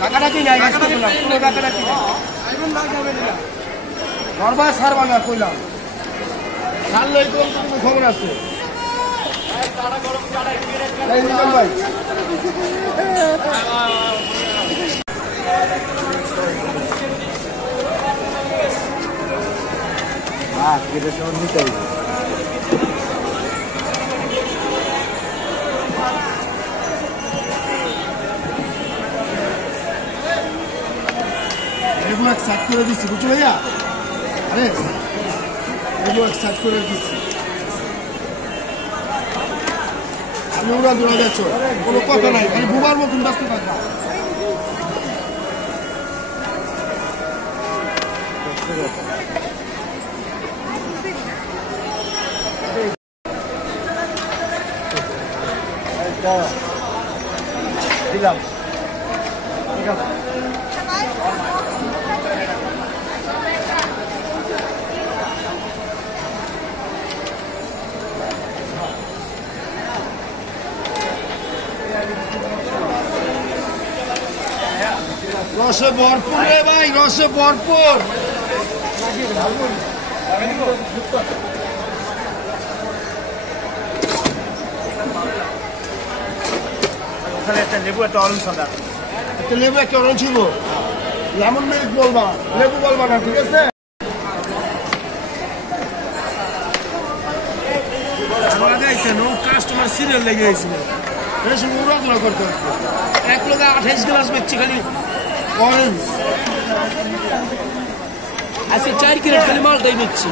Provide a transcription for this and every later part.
টাকাটাকি নাই কোনো টাকাটাকি সর্বায় সারবা না কইলাম সারলে খবর আছে ভাই কেটে সব নিতে হবে এগুলো এক সাইড করে দিচ্ছি বুঝছো ভাইয়া আরে এগুলো এক সাইড করে দিচ্ছি আমি ওরা দৌড়া যাচ্ছ কোনো কথা নাই খালি বুবার মতন ব্যস্ত থাকবা দিলাম ঠিক আছে রসে ভরপুর রে ভাই রসে ভরপুর ওখানে একটা লেবু একটা অরেঞ্জ সাদা একটা লেবু একটা অরেঞ্জ ছিল লেমন মিল্ক বলবা লেবু বলবা না ঠিক আছে কাস্টমার সিরিয়াল লেগে গেছিল উড়াগুলো করতে এক লোক 28 গ্লাস বেচছি খালি অরেঞ্জ আজকে 4 ক্যারেট খালি মালটাই বেচছি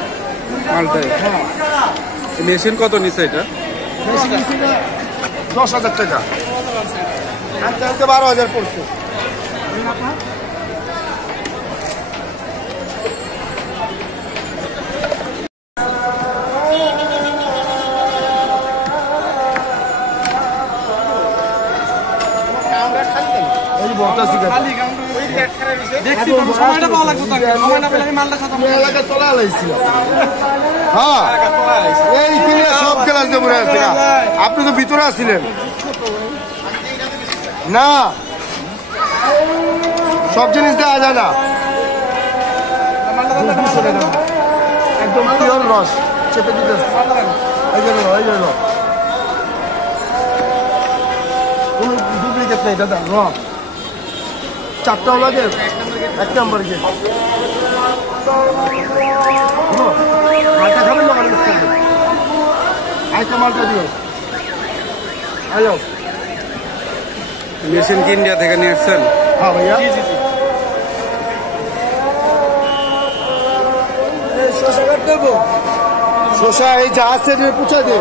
মালটাই হ্যাঁ মেশিন কত নিচ্ছে এটা মেশিন নিচ্ছে 10,000 টাকা আনতে আনতে 12,000 পড়ছে আপনি তো ভিতরে আসছিলেন না সব জিনিস দেওয়া যায় না একদম পিওর রস চেপে দিতে কোনো ডুপ্লিকেট নেই দাদা র 4টাও লাগে 1 নম্বর গেট মালটা খাবেন না আরেকটা মালটা দিও হ্যালো মেশিন কি ইন্ডিয়া থেকে নিয়ে আসছেন হ্যাঁ ভাইয়া শশা এই যা আছে পুছা দে